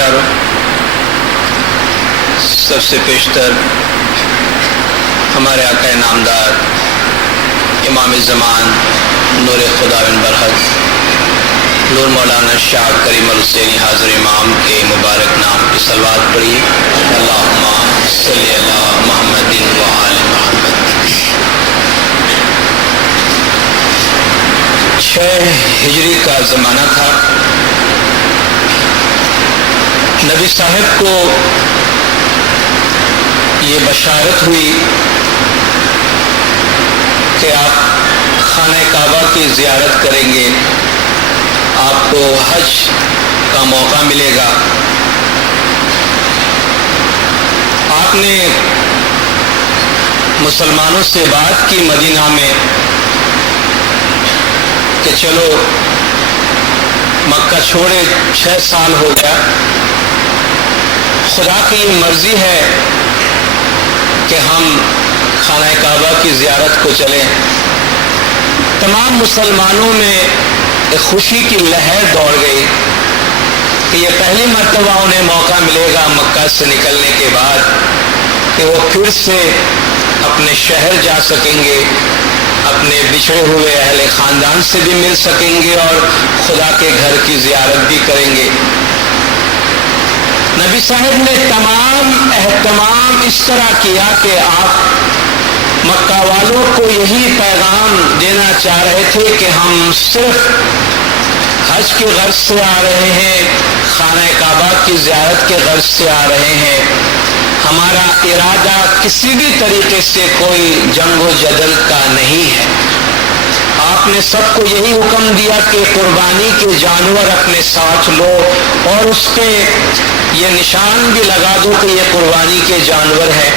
ایمانداروں، سب سے پیشتر ہمارے آقا نامدار امام زمان نور خدا بن برحق نور مولانا شاہ کریم الحسینی حاضر امام کے مبارک نام کی صلوات پڑھی۔ اللہم صلی علی محمد و آل محمد۔ 6 ہجری کا زمانہ تھا۔ نبی صاحب کو یہ بشارت ہوئی کہ آپ خانہ کعبہ کی زیارت کریں گے، آپ کو حج کا موقع ملے گا۔ آپ نے مسلمانوں سے بات کی مدینہ میں کہ چلو مکہ چھوڑے 6 سال ہو گیا، خدا کی یہ مرضی ہے کہ ہم خانہ کعبہ کی زیارت کو چلیں۔ تمام مسلمانوں میں ایک خوشی کی لہر دوڑ گئی کہ یہ پہلی مرتبہ انہیں موقع ملے گا مکہ سے نکلنے کے بعد کہ وہ پھر سے اپنے شہر جا سکیں گے، اپنے بچھڑے ہوئے اہل خاندان سے بھی مل سکیں گے اور خدا کے گھر کی زیارت بھی کریں گے۔ نبی صاحب نے تمام اہتمام اس طرح کیا کہ آپ مکہ والوں کو یہی پیغام دینا چاہ رہے تھے کہ ہم صرف حج کی غرض سے آ رہے ہیں، خانہ کعبہ کی زیارت کے غرض سے آ رہے ہیں، ہمارا ارادہ کسی بھی طریقے سے کوئی جنگ و جدل کا نہیں ہے۔ آپ نے سب کو یہی حکم دیا کہ قربانی کے جانور اپنے ساتھ لو اور اس پہ یہ نشان بھی لگا دو کہ یہ قربانی کے جانور ہے۔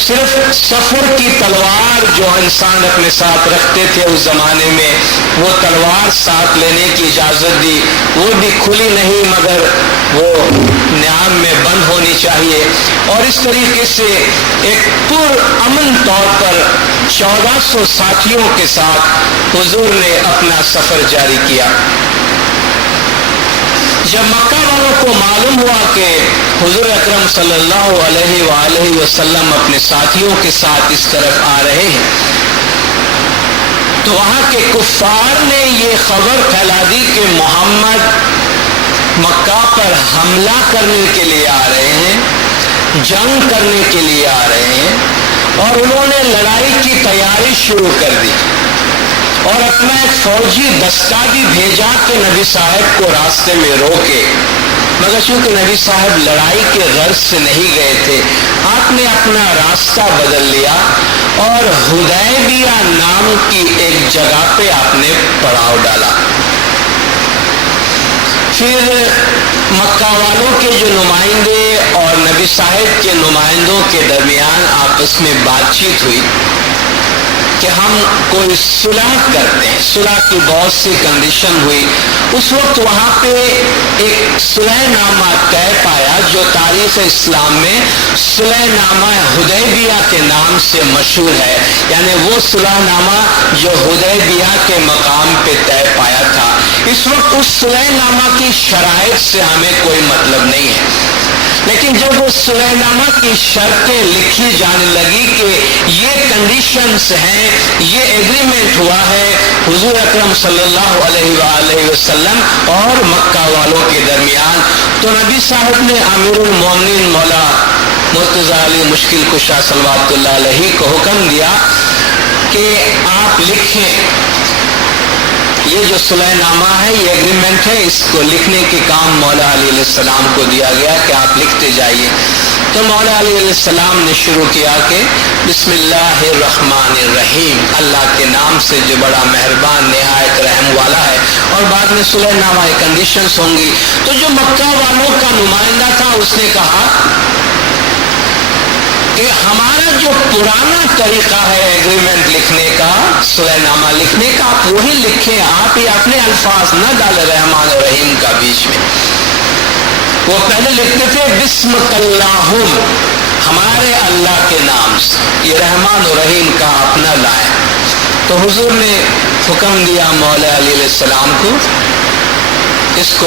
صرف سفر کی تلوار جو انسان اپنے ساتھ رکھتے تھے اس زمانے میں، وہ تلوار ساتھ لینے کی اجازت دی، وہ بھی کھلی نہیں مگر وہ نیام میں بند ہونی چاہیے۔ اور اس طریقے سے ایک پرامن طور پر 1400 ساتھیوں کے ساتھ حضور نے اپنا سفر جاری کیا۔ جب مکہ والوں کو معلوم ہوا کہ حضور اکرم صلی اللہ علیہ وآلہ وسلم اپنے ساتھیوں کے ساتھ اس طرف آ رہے ہیں تو وہاں کے کفار نے یہ خبر پھیلا دی کہ محمد مکہ پر حملہ کرنے کے لیے آ رہے ہیں، جنگ کرنے کے لیے آ رہے ہیں، اور انہوں نے لڑائی کی تیاری شروع کر دی اور اپنا ایک فوجی دستہ بھی بھیجا کہ نبی صاحب کو راستے میں روکے، مگر چونکہ نبی صاحب لڑائی کے غرض سے نہیں گئے تھے، آپ نے اپنا راستہ بدل لیا اور حدیبیہ نام کی ایک جگہ پہ آپ نے پڑاؤ ڈالا۔ پھر مکہ والوں کے جو نمائندے اور نبی صاحب کے نمائندوں کے درمیان آپس میں بات چیت ہوئی کہ ہم کوئی صلح کرتے ہیں۔ صلح کی بہت سی کنڈیشن ہوئی۔ اس وقت وہاں پہ ایک صلح نامہ طے پایا جو تاریخ اسلام میں صلح نامہ حدیبیہ کے نام سے مشہور ہے، یعنی وہ صلح نامہ جو حدیبیہ کے مقام پہ طے پایا تھا۔ اس وقت اس صلح نامہ کی شرائط سے ہمیں کوئی مطلب نہیں ہے، لیکن جب اس صلح نامہ کی شرطیں لکھی جانے لگی کہ یہ کنڈیشنز ہیں، یہ ایگریمنٹ ہوا ہے حضور اکرم صلی اللہ علیہ وآلہ وسلم اور مکہ والوں کے درمیان، تو نبی صاحب نے امیر المومنین مولا مرتضی علی مشکل کشا صلوات اللہ علیہ کو حکم دیا کہ آپ لکھیں، یہ جو صلح نامہ ہے، یہ ایگریمنٹ ہے، اس کو لکھنے کے کام مولا علی علیہ السلام کو دیا گیا کہ آپ لکھتے جائیے۔ تو مولا علی علیہ السلام نے شروع کیا کہ بسم اللہ الرحمن الرحیم، اللہ کے نام سے جو بڑا مہربان نہایت رحم والا ہے، اور بعد میں صلح نامہ کنڈیشنز ہوں گی۔ تو جو مکہ والوں کا نمائندہ تھا اس نے کہا کہ ہمارا جو پرانا طریقہ ہے ایگریمنٹ لکھنے کا، صلح نامہ لکھنے کا، آپ وہی لکھیں، آپ ہی اپنے الفاظ نہ ڈالیں رحمان اور رحیم کا بیچ میں۔ وہ پہلے لکھتے تھے بسمک اللہم، ہمارے اللہ کے نام سے، یہ رحمان اور رحیم کا اپنا لائیں۔ تو حضور نے حکم دیا مولا علی علیہ السلام کو اس کو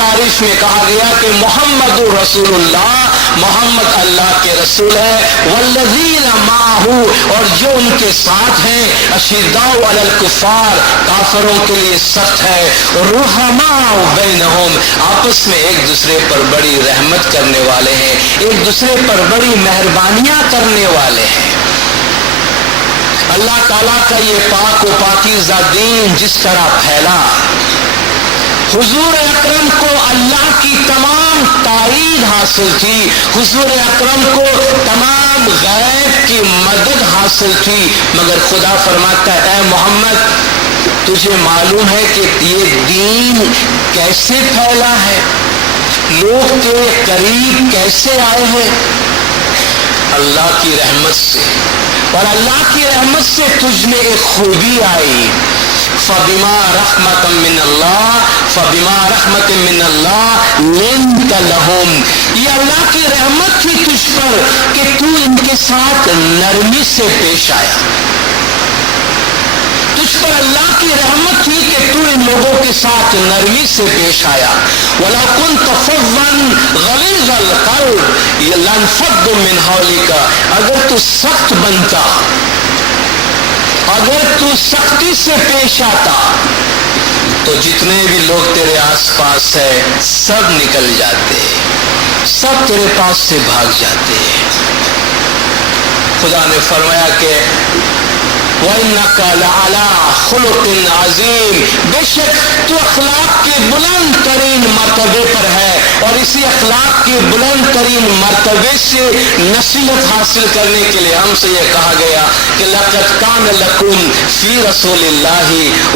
تعریف میں کہا گیا کہ محمد رسول اللہ، محمد اللہ کے رسول ہے، والذین معہ، اور جو ان کے ساتھ ہیں، اشداء علی الکفار، کافروں کے لیے سخت ہے، رحماء بینہم، آپس میں ایک دوسرے پر بڑی رحمت کرنے والے ہیں، ایک دوسرے پر بڑی مہربانیاں کرنے والے ہیں۔ اللہ تعالیٰ کا یہ پاک و پاکیزہ دین جس طرح پھیلا، حضور اکرم کو اللہ کی تمام تائید حاصل تھی، حضور اکرم کو تمام غیب کی مدد حاصل تھی، مگر خدا فرماتا ہے اے محمد تجھے معلوم ہے کہ یہ دین کیسے پھیلا ہے، لوگ تیرے قریب کیسے آئے ہیں؟ اللہ کی رحمت سے، اور اللہ کی رحمت سے تجھ میں ایک خوبی آئی، فبما رحمت من اللہ لنت لہم، یہ اللہ کی رحمت تھی تجھ پر کہ تو ان کے ساتھ نرمی سے پیش آیا، تجھ پر اللہ کی رحمت تھی کہ تو ان لوگوں کے ساتھ نرمی سے پیش آیا، وَلَوْ كُنْتَ فَظًّا غَلِيظَ الْقَلْبِ لَانفَضُّوا مِنْ حَوْلِكَ، اگر تو سخت بنتا، اگر تو سختی سے پیش آتا تو جتنے بھی لوگ تیرے آس پاس ہے سب نکل جاتے، سب تیرے پاس سے بھاگ جاتے۔ خدا نے فرمایا کہ وَإِنَّكَ لَعَلَىٰ خُلُقٍ عَظِيمٍ، بے شک تو اخلاق کے بلند ترین مرتبے پر ہے، اور اسی اخلاق کے بلند ترین مرتبے سے نصیحت حاصل کرنے کے لیے ہم سے یہ کہا گیا کہ لَقَدْ كَانَ لَكُمْ فِي رَسُولِ اللَّهِ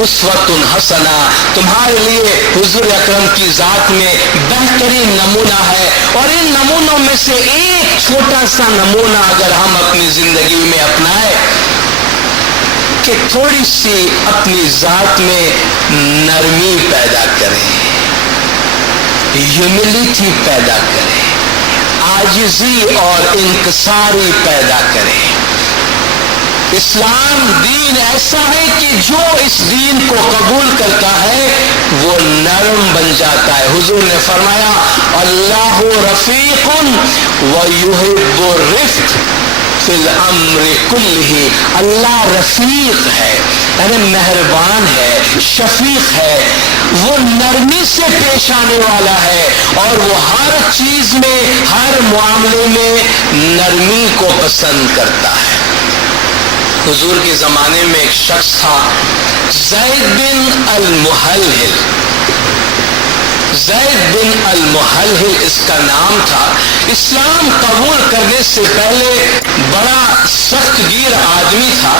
أُسْوَةٌ حَسَنَةٌ، تمہارے لیے حضور اکرم کی ذات میں بہترین نمونہ ہے، اور ان نمونوں میں سے ایک چھوٹا سا نمونہ اگر ہم اپنی زندگی میں اپنائیں کہ تھوڑی سی اپنی ذات میں نرمی پیدا کریں، ہیوملٹی پیدا کریں، عاجزی اور انکساری پیدا کریں۔ اسلام دین ایسا ہے کہ جو اس دین کو قبول کرتا ہے وہ نرم بن جاتا ہے۔ حضور نے فرمایا اللہ رفیق ویحب الرفق فی الامر کلہ، اللہ رفیق ہے یعنی مہربان ہے، شفیق ہے، وہ نرمی سے پیش آنے والا ہے، اور وہ ہر چیز میں، ہر معاملے میں نرمی کو پسند کرتا ہے۔ حضور کے زمانے میں ایک شخص تھا زید بن المحلحل، زید بن المحلحل اس کا نام تھا۔ اسلام قبول کرنے سے پہلے بڑا سخت گیر آدمی تھا۔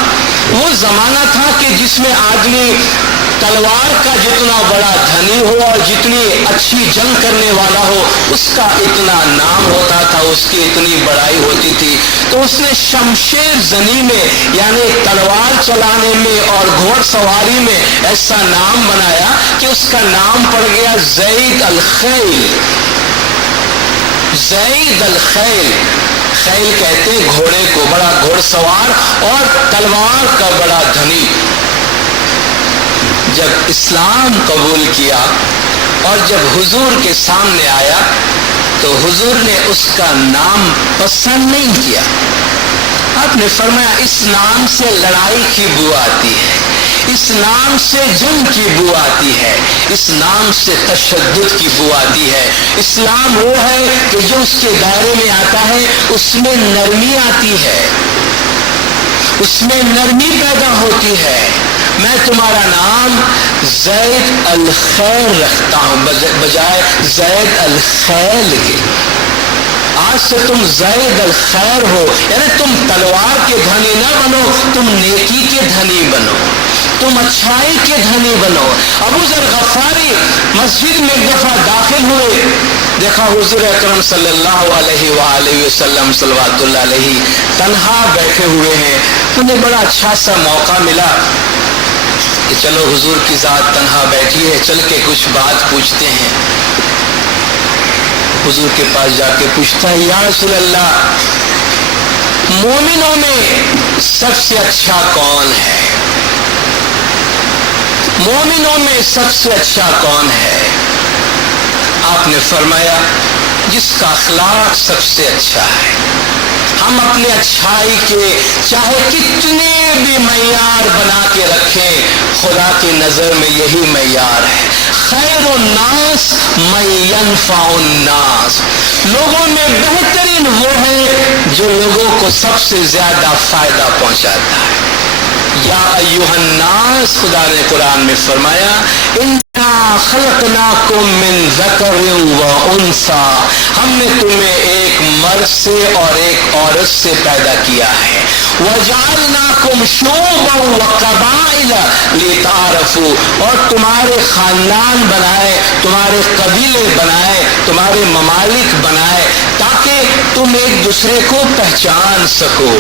وہ زمانہ تھا کہ جس میں آدمی تلوار کا جتنا بڑا دھنی ہو اور جتنی اچھی جنگ کرنے والا ہو اس کا اتنا نام ہوتا تھا، اس کی اتنی بڑائی ہوتی تھی۔ تو اس نے شمشیر زنی میں یعنی تلوار چلانے میں اور گھوڑ سواری میں ایسا نام بنایا کہ اس کا نام پڑ گیا زید الخیل۔ زید الخیل، خیل کہتے ہیں گھوڑے کو، بڑا گھوڑ سوار اور تلوار کا بڑا دھنی۔ جب اسلام قبول کیا اور جب حضور کے سامنے آیا تو حضور نے اس کا نام پسند نہیں کیا۔ آپ نے فرمایا اس نام سے لڑائی کی بو آتی ہے، اس نام سے جنگ کی بو آتی ہے، اس نام سے تشدد کی بو آتی ہے۔ اسلام وہ ہے کہ جو اس کے دائرے میں آتا ہے اس میں نرمی آتی ہے، اس میں نرمی پیدا ہوتی ہے۔ میں تمہارا نام زید الخیر رکھتا ہوں بجائے زید الخیل کے۔ آج سے تم زید الخیر ہو، یعنی تم تلوار کے دھنی نہ بنو، تم نیکی کے دھنی بنو، تم اچھائی کے دھنی بنو۔ ابو ذر غفاری مسجد میں ایک دفعہ داخل ہوئے، دیکھا حضور اکرم صلی اللہ علیہ وآلہ وسلم صلوات اللہ علیہ تنہا بیٹھے ہوئے ہیں۔ انہیں بڑا اچھا سا موقع ملا کہ چلو حضور کی ذات تنہا بیٹھی ہے، چل کے کچھ بات پوچھتے ہیں۔ حضور کے پاس جا کے پوچھتا ہے یا رسول اللہ، مومنوں میں سب سے اچھا کون ہے؟ مومنوں میں سب سے اچھا کون ہے؟ آپ نے فرمایا جس کا اخلاق سب سے اچھا ہے. ہم اپنے اچھائی کے چاہے کتنے بھی معیار بنا کے رکھیں، خدا کی نظر میں یہی معیار ہے. خیر الناس من ينفع الناس، لوگوں میں بہترین وہ ہے جو لوگوں کو سب سے زیادہ فائدہ پہنچاتا ہے. یا ایھا الناس، خدا نے قرآن میں فرمایا انا خلقناکم من ذکر و انثی، ہم نے تمہیں ایک مرد سے اور ایک عورت سے پیدا کیا ہے. وجعلناکم شعوبا وقبائل لتعارفوا، اور تمہارے خاندان بنائے، تمہارے قبیلے بنائے، تمہارے ممالک بنائے تاکہ تم ایک دوسرے کو پہچان سکو.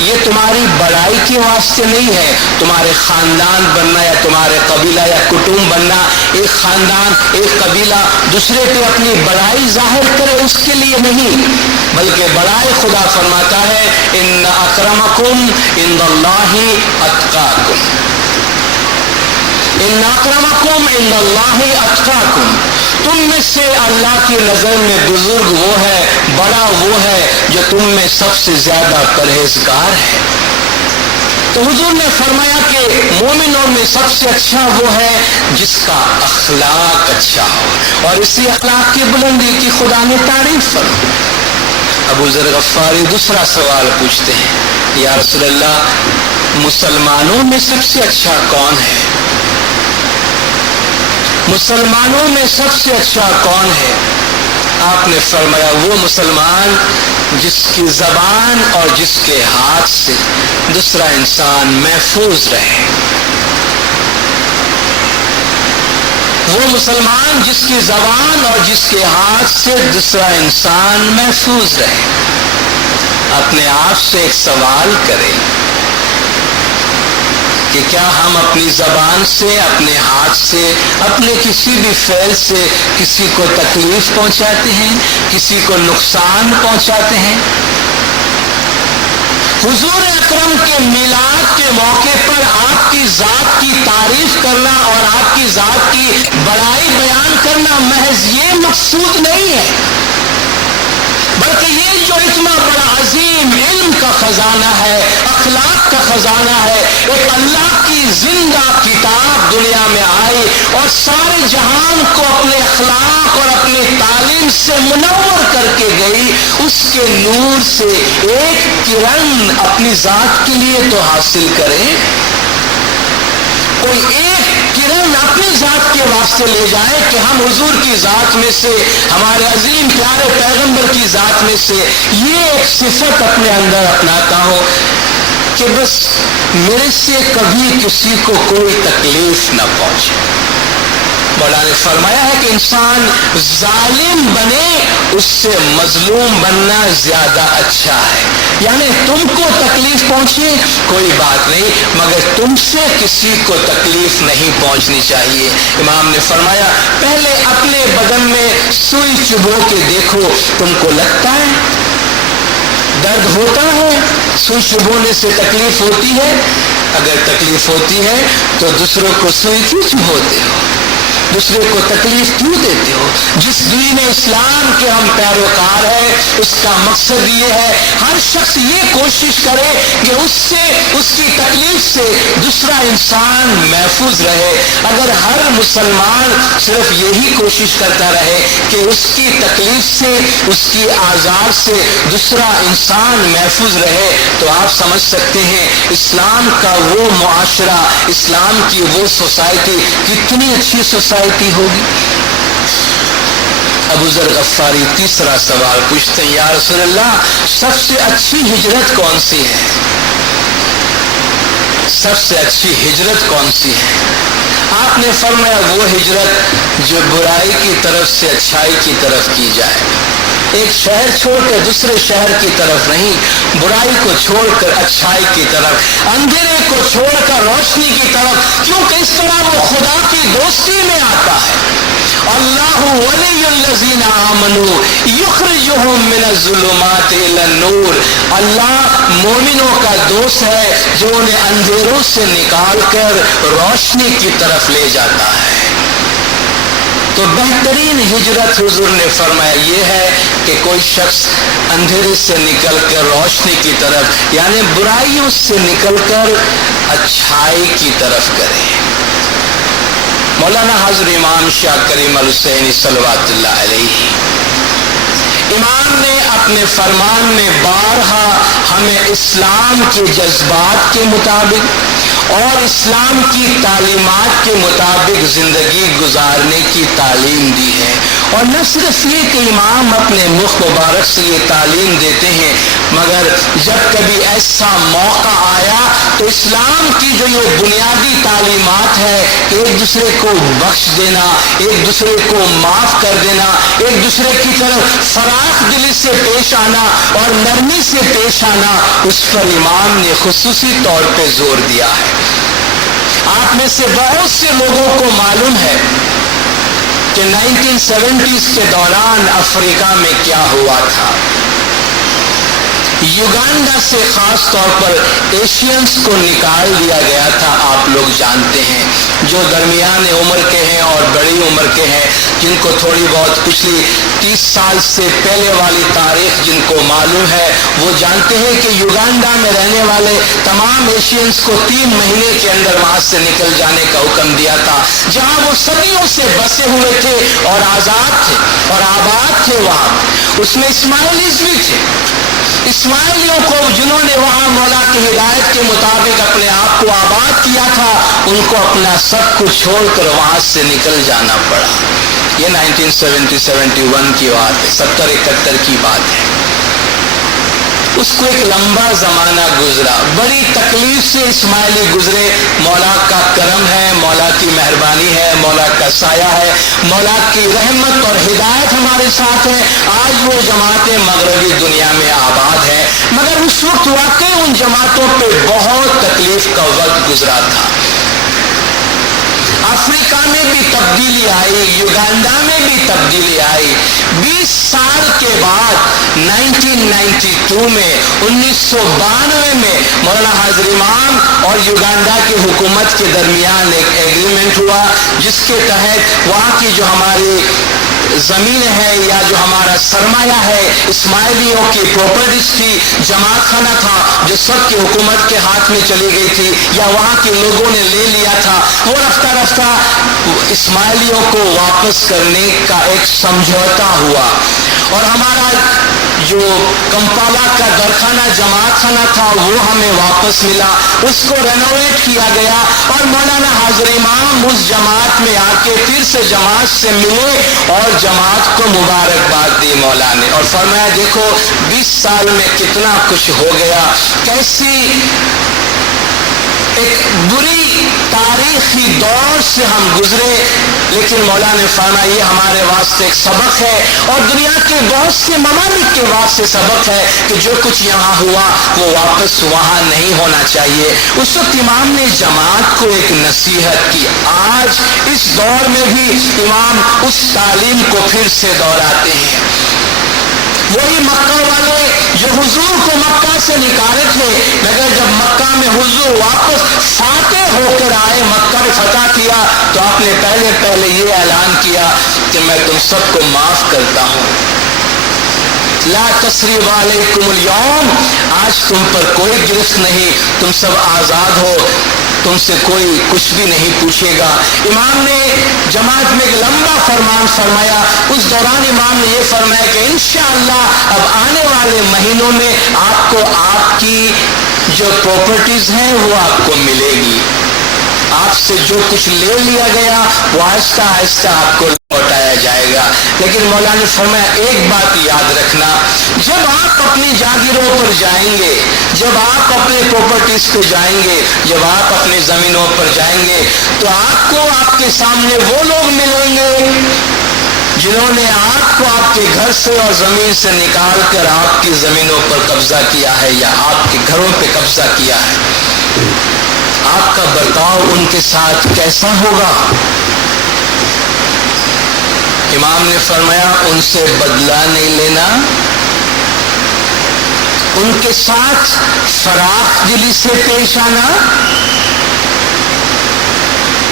یہ تمہاری بڑائی کے واسطے نہیں ہے. تمہارے خاندان بننا یا تمہارے قبیلہ یا کٹمب بننا، ایک خاندان ایک قبیلہ دوسرے پہ اپنی بڑائی ظاہر کرے اس کے لیے نہیں، بلکہ بڑائی خدا فرماتا ہے ان اکرمکم عند اللہ اتقاکم، ان اکرمکم عند اللہ اتقاکم. تم میں سے اللہ کی نظر میں بزرگ وہ ہے، بڑا وہ ہے جو تم میں سب سے زیادہ پرہیزگار ہے. تو حضور نے فرمایا کہ مومنوں میں سب سے اچھا وہ ہے جس کا اخلاق اچھا ہو، اور اسی اخلاق کی بلندی کی خدا نے تعریف فرمائی. ابو ذر غفاری دوسرا سوال پوچھتے ہیں، یا رسول اللہ مسلمانوں میں سب سے اچھا کون ہے؟ مسلمانوں میں سب سے اچھا کون ہے؟ آپ نے فرمایا وہ مسلمان جس کی زبان اور جس کے ہاتھ سے دوسرا انسان محفوظ رہے، وہ مسلمان جس کی زبان اور جس کے ہاتھ سے دوسرا انسان محفوظ رہے. اپنے آپ سے ایک سوال کریں کہ کیا ہم اپنی زبان سے، اپنے ہاتھ سے، اپنے کسی بھی فعل سے کسی کو تکلیف پہنچاتے ہیں، کسی کو نقصان پہنچاتے ہیں؟ حضور اکرم کے میلاد کے موقع پر آپ کی ذات کی تعریف کرنا اور آپ کی ذات کی بڑائی بیان کرنا محض یہ مقصود نہیں ہے، بلکہ یہ جو اتنا بڑا عظیم علم کا خزانہ ہے، اخلاق کا خزانہ ہے، ایک اللہ کی زندہ کتاب دنیا میں آئی اور سارے جہان کو اپنے اخلاق اور اپنی تعلیم سے منور کر کے گئی، اس کے نور سے ایک کرن اپنی ذات کے لیے تو حاصل کرے. کوئی ایک کرن اپنی ذات کے واسطے لے جائے کہ ہم حضور کی ذات میں سے، ہمارے عظیم پیارے پیغمبر کی ذات میں سے یہ ایک صفت اپنے اندر اپناتا ہو کہ بس میرے سے کبھی کسی کو کوئی تکلیف نہ پہنچے. مولا نے فرمایا ہے کہ انسان ظالم بنے اس سے مظلوم بننا زیادہ اچھا ہے. یعنی تم کو تکلیف پہنچے کوئی بات نہیں، مگر تم سے کسی کو تکلیف نہیں پہنچنی چاہیے. امام نے فرمایا پہلے اپنے بدن میں سوئی چبو کے دیکھو، تم کو لگتا ہے درد ہوتا ہے، سوئی چبونے سے تکلیف ہوتی ہے؟ اگر تکلیف ہوتی ہے تو دوسروں کو سوئی کیوں چبھوتے ہو، دوسرے کو تکلیف کیوں دیتے ہو؟ جس دین اسلام کے ہم پیروکار ہیں اس کا مقصد یہ ہے ہر شخص یہ کوشش کرے کہ اس سے، اس کی تکلیف سے دوسرا انسان محفوظ رہے. اگر ہر مسلمان صرف یہی کوشش کرتا رہے کہ اس کی تکلیف سے، اس کی آزار سے دوسرا انسان محفوظ رہے تو آپ سمجھ سکتے ہیں اسلام کا وہ معاشرہ، اسلام کی وہ سوسائٹی کتنی اچھی سوسائٹی ہوگی. ابو ذر غفاری تیسرا سوال پوچھتے ہیں، یا رسول اللہ سب سے اچھی ہجرت کون سی ہے؟ سب سے اچھی ہجرت کون سی ہے؟ آپ نے فرمایا وہ ہجرت جو برائی کی طرف سے اچھائی کی طرف کی جائے. ایک شہر چھوڑ کر دوسرے شہر کی طرف نہیں، برائی کو چھوڑ کر اچھائی کی طرف، اندھیرے کو چھوڑ کر روشنی کی طرف، کیونکہ اس طرح وہ خدا کی دوستی میں آتا ہے. اللہ ولی الذین آمنوا یخرجہم من الظلمات الی النور، اللہ مومنوں کا دوست ہے جو انہیں اندھیروں سے نکال کر روشنی کی طرف لے جاتا ہے. تو بہترین ہجرت حضور نے فرمایا یہ ہے کہ کوئی شخص اندھیرے سے نکل کر روشنی کی طرف یعنی برائیوں سے نکل کر اچھائی کی طرف کرے۔ مولانا حضرت امام شاہ کریم الحسینی صلوات اللہ علیہ امام نے اپنے فرمان میں بارہا ہمیں اسلام کے جذبات کے مطابق اور اسلام کی تعلیمات کے مطابق زندگی گزارنے کی تعلیم دی ہے۔ اور نہ صرف یہ کہ امام اپنے مخ مبارک سے یہ تعلیم دیتے ہیں، مگر جب کبھی ایسا موقع آیا تو اسلام کی جو یہ بنیادی تعلیمات ہے کہ ایک دوسرے کو بخش دینا، ایک دوسرے کو معاف کر دینا، ایک دوسرے کی طرف فراخ دلی سے پیش آنا اور نرمی سے پیش آنا، اس پر امام نے خصوصی طور پہ زور دیا ہے۔ آپ میں سے بہت سے لوگوں کو معلوم ہے کہ 1970s کے دوران افریقہ میں کیا ہوا تھا۔ یوگانڈا سے خاص طور پر ایشینز کو نکال دیا گیا تھا، آپ لوگ جانتے ہیں، جو درمیان عمر کے ہیں اور بڑی عمر کے ہیں، جن کو تھوڑی بہت پچھلی 30 سال سے پہلے والی تاریخ جن کو معلوم ہے وہ جانتے ہیں کہ یوگانڈا میں رہنے والے تمام ایشینز کو 3 مہینے کے اندر وہاں سے نکل جانے کا حکم دیا تھا، جہاں وہ صدیوں سے بسے ہوئے تھے اور آزاد تھے اور آباد تھے۔ وہاں اس میں اسماعیلیز بھی تھے، اسماعیلیوں کو جنہوں نے وہاں مولا کی ہدایت کے مطابق اپنے آپ کو آباد کیا تھا، ان کو اپنا سب کچھ چھوڑ کر وہاں سے نکل جانا پڑا۔ یہ 1970-71 کی بات ہے، 70-71 کی بات ہے۔ اس کو ایک لمبا زمانہ گزرا، بڑی تکلیف سے اسماعیلی گزرے۔ مولا کا کرم ہے، مولا کی مہربانی ہے، مولا کا سایہ ہے، مولا کی رحمت اور ہدایت ہمارے ساتھ ہے۔ آج وہ جماعتیں مغربی دنیا میں آباد ہیں، مگر اس وقت واقعی ان جماعتوں پہ بہت تکلیف کا وقت گزرا تھا۔ افریقہ میں بھی تبدیلی آئی، یوگانڈا میں بھی تبدیلی آئی۔ 20 سال کے بعد 1992 میں 1992 میں مولانا حاضر امام اور یوگانڈا کی حکومت کے درمیان ایک ایگریمنٹ ہوا، جس کے تحت وہاں کی جو ہماری زمین ہے یا جو ہمارا سرمایہ ہے، اسماعیلیوں کی پراپرٹیز تھی، جماعت خانہ تھا جو سب کی حکومت کے ہاتھ میں چلی گئی تھی یا وہاں کے لوگوں نے لے لیا تھا، وہ رفتہ رفتہ اسماعیلیوں کو واپس کرنے کا ایک سمجھوتا ہوا۔ اور ہمارا جو کمپالا کا درخانہ جماعت خانہ تھا وہ ہمیں واپس ملا، اس کو رینوویٹ کیا گیا اور مولانا حاضر امام اس جماعت میں آ کے پھر سے جماعت سے ملے اور جماعت کو مبارکباد دی مولا نے، اور فرمایا دیکھو 20 سال میں کتنا کچھ ہو گیا، کیسی ایک بری تاریخی دور سے ہم گزرے، لیکن مولا نے فرمایا یہ ہمارے واسطے ایک سبق ہے اور دنیا کے بہت سے ممالک کے واسطے سبق ہے کہ جو کچھ یہاں ہوا وہ واپس وہاں نہیں ہونا چاہیے۔ اس وقت امام نے جماعت کو ایک نصیحت کی۔ آج اس دور میں بھی امام اس تعلیم کو پھر سے دہراتے ہیں۔ وہی مکہ والے جو حضور کو مکہ سے نکالے تھے، مگر جب مکہ میں حضور واپس فاتح ہو کر آئے، مکہ نے فتح کیا، تو آپ نے پہلے یہ اعلان کیا کہ میں تم سب کو معاف کرتا ہوں، لا تثریب علیکم اليوم، آج تم پر کوئی گرفت نہیں، تم سب آزاد ہو، تم سے کوئی کچھ بھی نہیں پوچھے گا۔ امام نے جماعت میں ایک لمبا فرمان فرمایا، اس دوران امام نے یہ فرمایا کہ انشاءاللہ اب آنے والے مہینوں میں آپ کو آپ کی جو پراپرٹیز ہیں وہ آپ کو ملے گی، آپ سے جو کچھ لے لیا گیا وہ آہستہ آہستہ آپ کو لوٹایا جائے گا۔ لیکن مولا نے فرمایا ایک بات یاد رکھنا، جب آپ اپنی جاگیروں پر جائیں گے، جب آپ اپنے پراپرٹیز پہ جائیں گے، جب آپ اپنی زمینوں پر جائیں گے، تو آپ کو آپ کے سامنے وہ لوگ ملیں گے جنہوں نے آپ کو آپ کے گھر سے اور زمین سے نکال کر آپ کی زمینوں پر قبضہ کیا ہے یا آپ کے گھروں پہ قبضہ کیا ہے۔ آپ کا برتاؤ ان کے ساتھ کیسا ہوگا؟ امام نے فرمایا ان سے بدلہ نہیں لینا، ان کے ساتھ فراخ دلی سے پیش آنا۔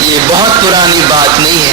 یہ بہت پرانی بات نہیں ہے،